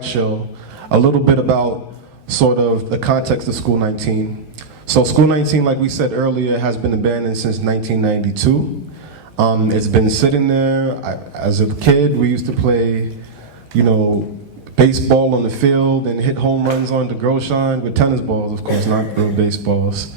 Show a little bit about sort of the context of School 19. So School 19, like we said earlier, has been abandoned since 1992. It's been sitting there. As a kid, we used to play, baseball on the field and hit home runs on the Groshine with tennis balls, of course, not real baseballs.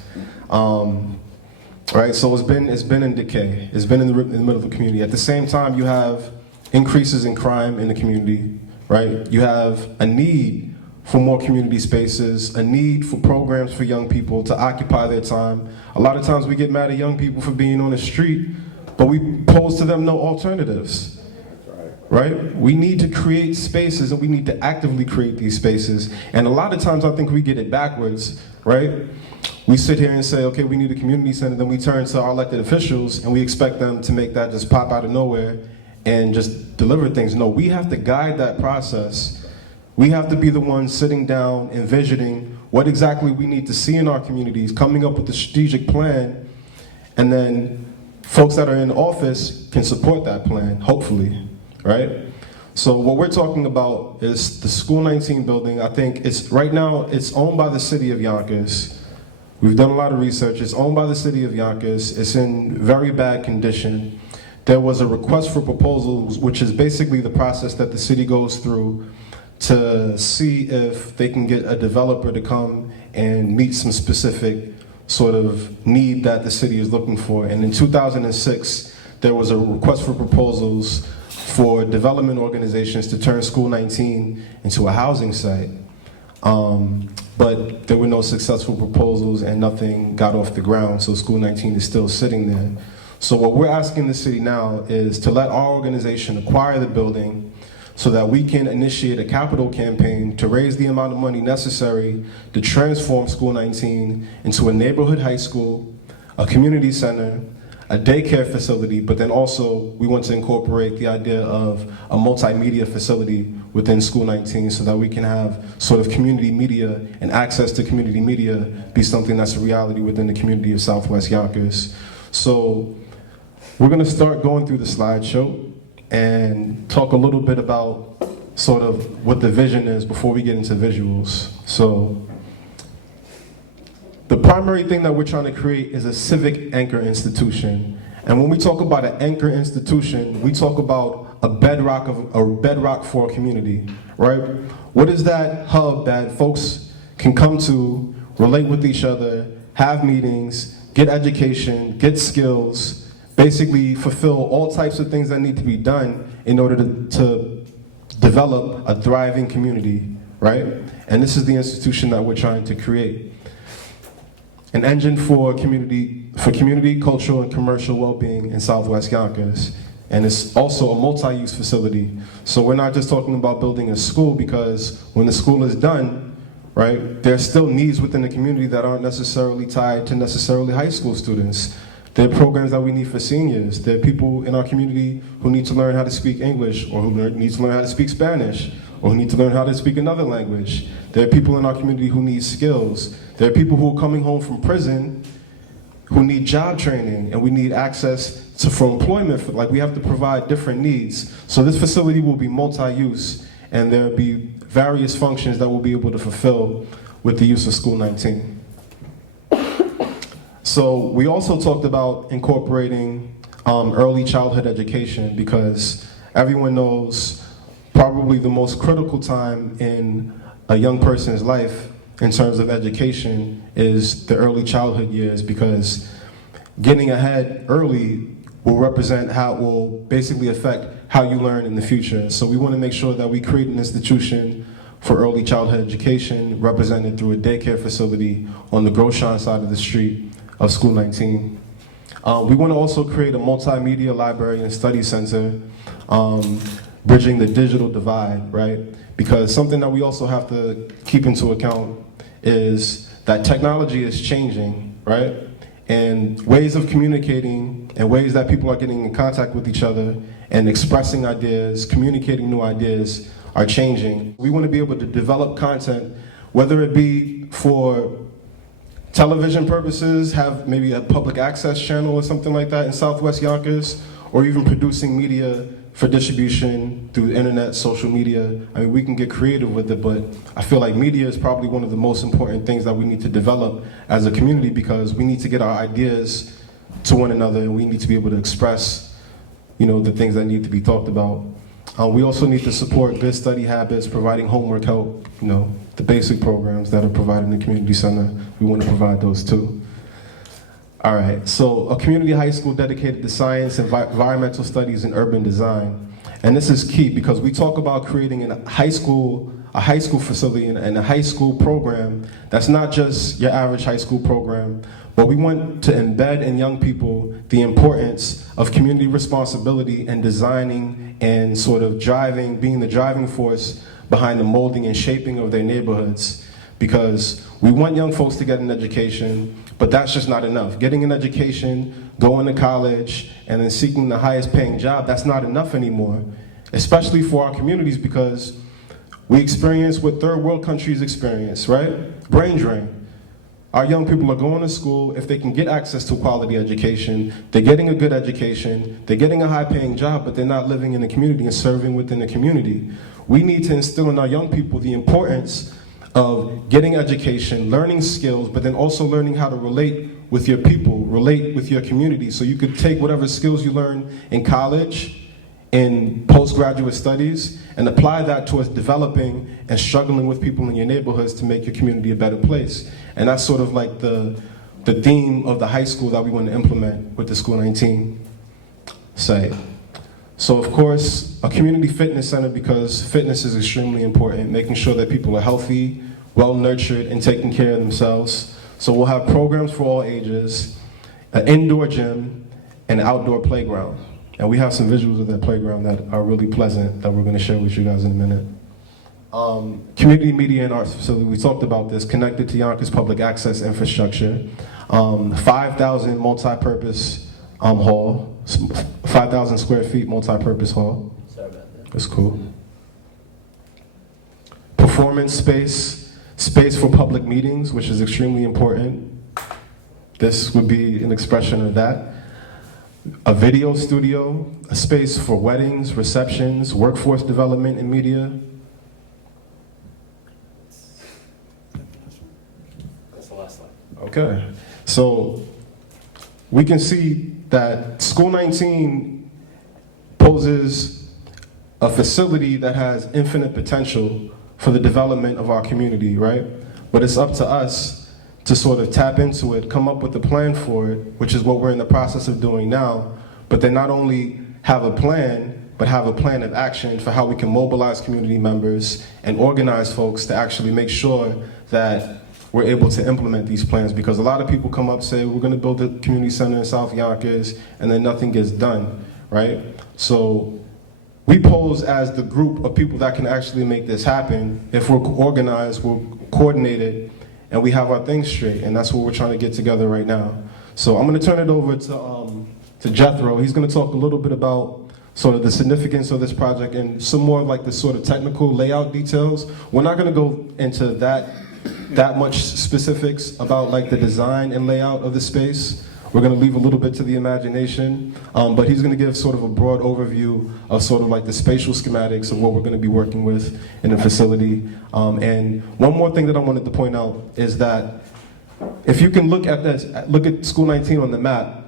Right, so it's been in decay. It's been in the middle of the community. At the same time, you have increases in crime in the community. Right? You have a need for more community spaces, a need for programs for young people to occupy their time. A lot of times we get mad at young people for being on the street, but we pose to them no alternatives. Right? We need to create spaces, and we need to actively create these spaces. And a lot of times I think we get it backwards, right? We sit here and say, okay, we need a community center, then we turn to our elected officials and we expect them to make that just pop out of nowhere and just deliver things. No, we have to guide that process. We have to be the ones sitting down, envisioning what exactly we need to see in our communities, coming up with a strategic plan, and then folks that are in office can support that plan, hopefully, right? So what we're talking about is the School 19 building. I think right now it's owned by the city of Yonkers. We've done a lot of research. It's owned by the city of Yonkers. It's in very bad condition. There was a request for proposals, which is basically the process that the city goes through to see if they can get a developer to come and meet some specific sort of need that the city is looking for. And in 2006, there was a request for proposals for development organizations to turn School 19 into a housing site. But there were no successful proposals and nothing got off the ground, so School 19 is still sitting there. So what we're asking the city now is to let our organization acquire the building so that we can initiate a capital campaign to raise the amount of money necessary to transform School 19 into a neighborhood high school, a community center, a daycare facility, but then also we want to incorporate the idea of a multimedia facility within School 19 so that we can have sort of community media and access to community media be something that's a reality within the community of Southwest Yonkers. So we're going to start going through the slideshow and talk a little bit about sort of what the vision is before we get into visuals. So the primary thing that we're trying to create is a civic anchor institution. And when we talk about an anchor institution, we talk about a bedrock for a community, right? What is that hub that folks can come to, relate with each other, have meetings, get education, get skills, basically fulfill all types of things that need to be done in order to develop a thriving community, right? And this is the institution that we're trying to create. An engine for community, cultural, and commercial well-being in Southwest Yonkers. And it's also a multi-use facility. So we're not just talking about building a school, because when the school is done, right, there's still needs within the community that aren't necessarily tied to necessarily high school students. There are programs that we need for seniors. There are people in our community who need to learn how to speak English, or who need to learn how to speak Spanish, or who need to learn how to speak another language. There are people in our community who need skills. There are people who are coming home from prison who need job training, and we need access for employment. Like, we have to provide different needs. So this facility will be multi-use, and there will be various functions that we'll be able to fulfill with the use of School 19. So we also talked about incorporating early childhood education, because everyone knows probably the most critical time in a young person's life in terms of education is the early childhood years, because getting ahead early will basically affect how you learn in the future. So we want to make sure that we create an institution for early childhood education represented through a daycare facility on the Groshine side of the street of School 19. We want to also create a multimedia library and study center, bridging the digital divide, right? Because something that we also have to keep into account is that technology is changing, right? And ways of communicating and ways that people are getting in contact with each other and expressing ideas, communicating new ideas are changing. We want to be able to develop content, whether it be for television purposes, have maybe a public access channel or something like that in Southwest Yonkers, or even producing media for distribution through internet, social media. I mean, we can get creative with it, but I feel like media is probably one of the most important things that we need to develop as a community, because we need to get our ideas to one another, and we need to be able to express, the things that need to be talked about. We also need to support good study habits, providing homework help, the basic programs that are provided in the community center. We want to provide those too. All right, so a community high school dedicated to science, environmental studies, and urban design. And this is key because we talk about creating a high school facility and a high school program that's not just your average high school program, but we want to embed in young people the importance of community responsibility and designing and sort of being the driving force behind the molding and shaping of their neighborhoods. Because we want young folks to get an education, but that's just not enough. Getting an education, going to college, and then seeking the highest paying job, that's not enough anymore, especially for our communities, because we experience what third world countries experience, right? Brain drain. Our young people are going to school. If they can get access to quality education, they're getting a good education, they're getting a high paying job, but they're not living in the community and serving within the community. We need to instill in our young people the importance of getting education, learning skills, but then also learning how to relate with your people, relate with your community. So you could take whatever skills you learn in college, in postgraduate studies, and apply that towards developing and struggling with people in your neighborhoods to make your community a better place. And that's sort of like the theme of the high school that we want to implement with the School 19 site. So of course, a community fitness center, because fitness is extremely important, making sure that people are healthy, well-nurtured, and taking care of themselves. So we'll have programs for all ages, an indoor gym, and an outdoor playground. And we have some visuals of that playground that are really pleasant that we're going to share with you guys in a minute. Community media and arts facility, we talked about this, connected to Yonkers public access infrastructure. 5,000 multi-purpose hall, 5,000 square feet multi-purpose hall. Sorry about that. That's cool. Performance space for public meetings, which is extremely important. This would be an expression of that. A video studio, a space for weddings, receptions, workforce development and media. That's the last slide. Okay. So we can see that School 19 poses a facility that has infinite potential for the development of our community, right? But it's up to us to sort of tap into it, come up with a plan for it, which is what we're in the process of doing now, but then not only have a plan, but have a plan of action for how we can mobilize community members and organize folks to actually make sure that we're able to implement these plans. Because a lot of people come up and say, we're gonna build a community center in South Yonkers, and then nothing gets done, right? So we pose as the group of people that can actually make this happen if we're organized, we're coordinated, and we have our things straight, and that's what we're trying to get together right now. So I'm gonna turn it over to Jethro. He's gonna talk a little bit about sort of the significance of this project and some more of like the sort of technical layout details. We're not gonna go into that much specifics about like the design and layout of the space. We're gonna leave a little bit to the imagination, but he's gonna give sort of a broad overview of sort of like the spatial schematics of what we're gonna be working with in the facility. And one more thing that I wanted to point out is that if you can look at School 19 on the map,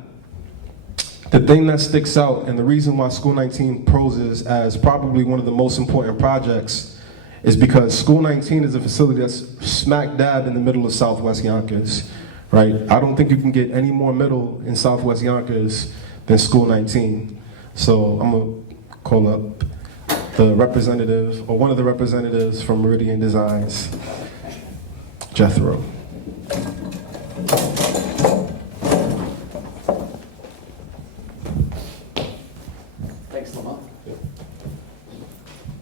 the thing that sticks out and the reason why School 19 poses as probably one of the most important projects is because School 19 is a facility that's smack dab in the middle of Southwest Yonkers. Right? I don't think you can get any more middle in Southwest Yonkers than School 19. So I'm gonna call up the representative, or one of the representatives from Meridian Designs, Jethro. Thanks, LaMont.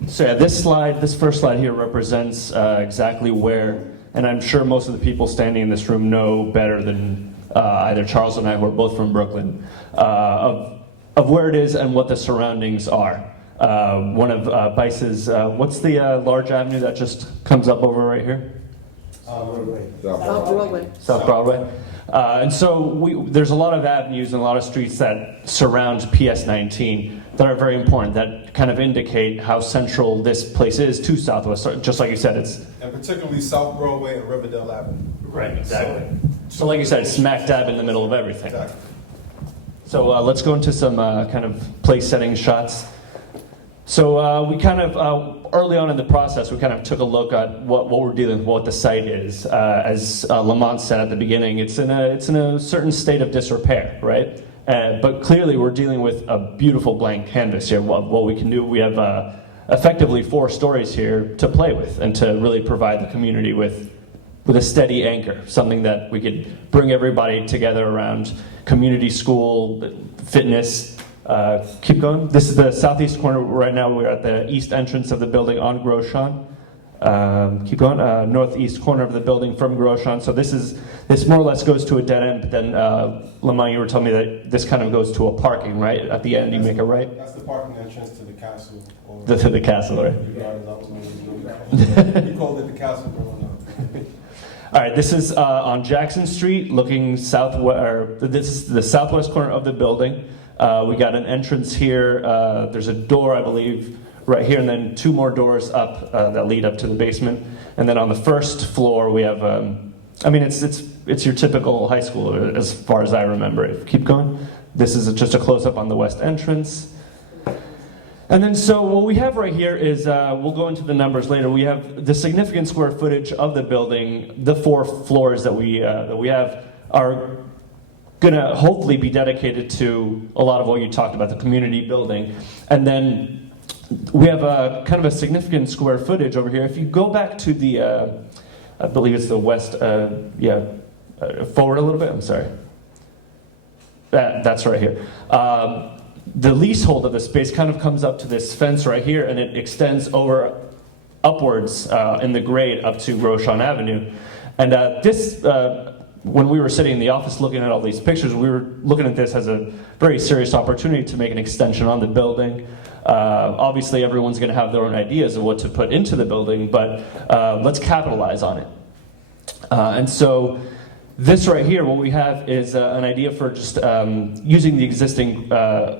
So yeah, this first slide here represents exactly where, and I'm sure most of the people standing in this room know better than either Charles and I, who are both from Brooklyn, of where it is and what the surroundings are. One of Bice's, what's the large avenue that just comes up over right here? South Broadway. South Broadway. And so there's a lot of avenues and a lot of streets that surround PS 19. that are very important, that kind of indicate how central this place is to Southwest. Just like you said, it's... And particularly South Broadway and Riverdale Avenue. Right, exactly. So like you said, it's smack dab in the middle of everything. Exactly. So let's go into some kind of place setting shots. So we kind of, early on in the process, we kind of took a look at what we're dealing with, what the site is. As LaMont said at the beginning, it's in a certain state of disrepair, right? But clearly we're dealing with a beautiful blank canvas here. What we can do, we have effectively 4 stories here to play with and to really provide the community with a steady anchor, something that we could bring everybody together around: community, school, fitness. Keep going. This is the southeast corner. Right now we're at the east entrance of the building on Grosjean. Keep going. Northeast corner of the building from Grosjean. So this more or less goes to a dead end, but then LaMont, you were telling me that this kind of goes to a parking, right? At the end you make a right? That's the parking entrance to the castle. Or To the castle, right? You got it, that was what we called it the castle growing up. All right, this is on Jackson Street, looking southwest. This is the southwest corner of the building. We got an entrance here. There's a door, I believe, right here, and then 2 more doors up that lead up to the basement. And then on the first floor, we have. I mean, it's your typical high school as far as I remember it. Keep going. This is just a close up on the west entrance. And then, so what we have right here is, we'll go into the numbers later. We have the significant square footage of the building. The 4 floors that we have are going to hopefully be dedicated to a lot of what you talked about, the community building. And then we have a kind of a significant square footage over here. If you go back to the, I believe it's the west, forward a little bit, I'm sorry. That's right here. The leasehold of the space kind of comes up to this fence right here, and it extends upwards in the grade up to Grosjean Avenue. And when we were sitting in the office looking at all these pictures, we were looking at this as a very serious opportunity to make an extension on the building. Obviously, everyone's going to have their own ideas of what to put into the building, but let's capitalize on it. And so this right here, what we have is an idea for just using the existing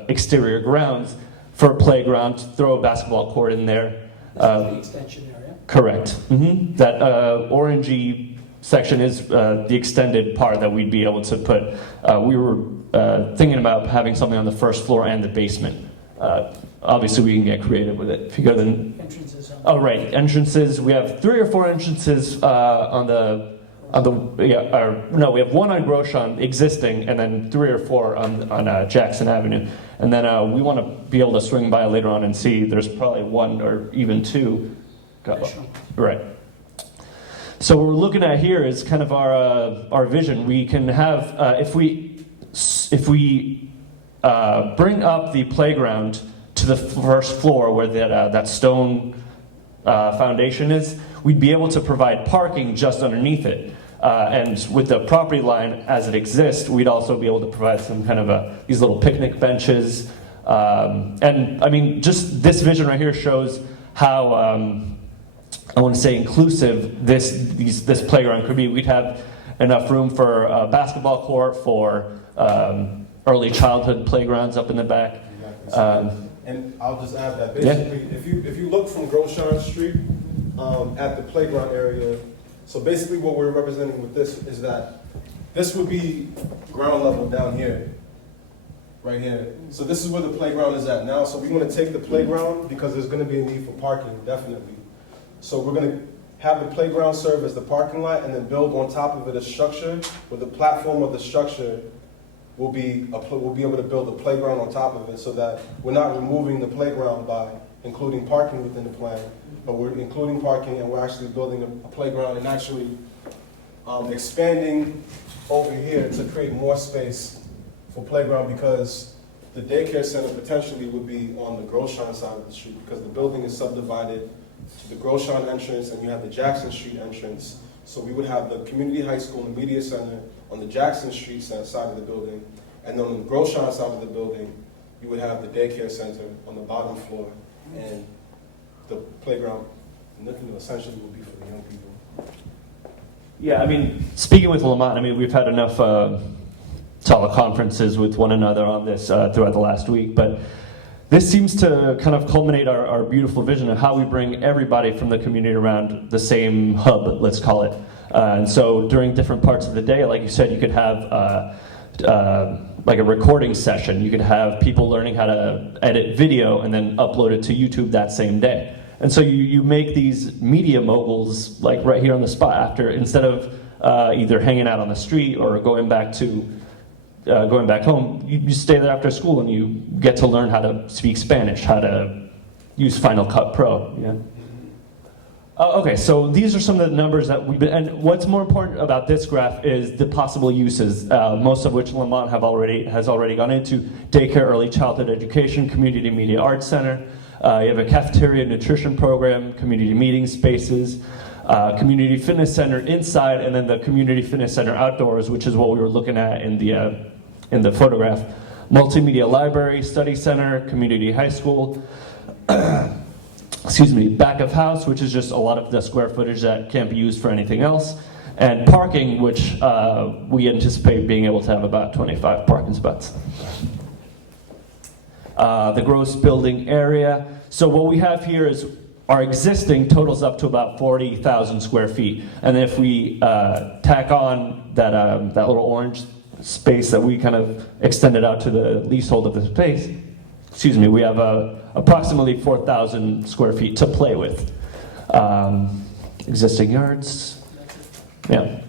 exterior grounds for a playground, throw a basketball court in there. The extension area? Correct. Mm-hmm. That orangey section is the extended part that we'd be able to put. We were thinking about having something on the first floor and the basement. Obviously, we can get creative with it. If you go to the entrances. Oh, right, entrances. We have 3 or 4 entrances we have 1 on Grosjean existing, and then 3 or 4 on Jackson Avenue. And then we want to be able to swing by later on and see. There's probably 1 or even 2. Right. So what we're looking at here is kind of our vision. We can have if we bring up the playground to the first floor where that stone foundation is, we'd be able to provide parking just underneath it. And with the property line as it exists, we'd also be able to provide some kind of these little picnic benches. And I mean, just this vision right here shows how, I want to say, inclusive this playground could be. We'd have enough room for a basketball court, for early childhood playgrounds up in the back. And I'll just add that basically, if you look from Grosjean Street at the playground area, so basically what we're representing with this is that this would be ground level down here, right here. So this is where the playground is at now. So we want to take the playground because there's going to be a need for parking, definitely. So we're going to have the playground serve as the parking lot and then build on top of it a structure where the platform of the structure we'll be able to build a playground on top of it so that we're not removing the playground by including parking within the plan, but we're including parking and we're actually building a playground and actually expanding over here to create more space for playground because the daycare center potentially would be on the Grosjean side of the street because the building is subdivided to the Grosjean entrance and you have the Jackson Street entrance. So we would have the community high school and media center on the Jackson Street side of the building, and then on the Grosjean side of the building, you would have the daycare center on the bottom floor, and the playground, nothing essentially would be for the young people. Yeah, I mean, speaking with LaMont, I mean, we've had enough teleconferences with one another on this throughout the last week, but this seems to kind of culminate our beautiful vision of how we bring everybody from the community around the same hub, let's call it. And so during different parts of the day, like you said, you could have like a recording session. You could have people learning how to edit video and then upload it to YouTube that same day. And so you make these media moguls like right here on the spot after, instead of either hanging out on the street or going back home, you stay there after school and you get to learn how to speak Spanish, how to use Final Cut Pro. Yeah. Okay, so these are some of the numbers that we've been, and what's more important about this graph is the possible uses, most of which LaMont has already gone into: daycare, early childhood education, community media arts center. You have a cafeteria nutrition program, community meeting spaces, community fitness center inside, and then the community fitness center outdoors, which is what we were looking at in the photograph. Multimedia library, study center, community high school. Excuse me, back of house, which is just a lot of the square footage that can't be used for anything else, and parking, which we anticipate being able to have about 25 parking spots. The gross building area. So what we have here is our existing totals up to about 40,000 square feet, and if we tack on that little orange space that we kind of extended out to the leasehold of the space, excuse me, we have approximately 4,000 square feet to play with. Existing yards. Yeah.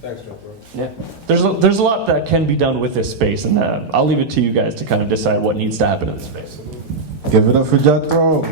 Thanks, Jethro. Yeah. There's a lot that can be done with this space, and I'll leave it to you guys to kind of decide what needs to happen in this space. Give it up for Jethro.